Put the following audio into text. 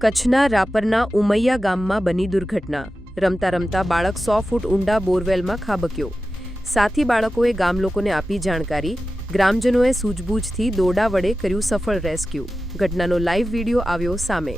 કચ્છના રાપરના ઉમૈયા ગામમાં બની દુર્ઘટના. રમતા રમતા બાળક 100 ફૂટ ઊંડા બોરવેલમાં ખાબક્યો. સાથી બાળકોએ ગામલોકોને આપી જાણકારી. ગ્રામજનોએ સૂઝબૂછથી દોરડા વડે કર્યું સફળ રેસ્ક્યુ. ઘટનાનો લાઈવ વિડીયો આવ્યો સામે.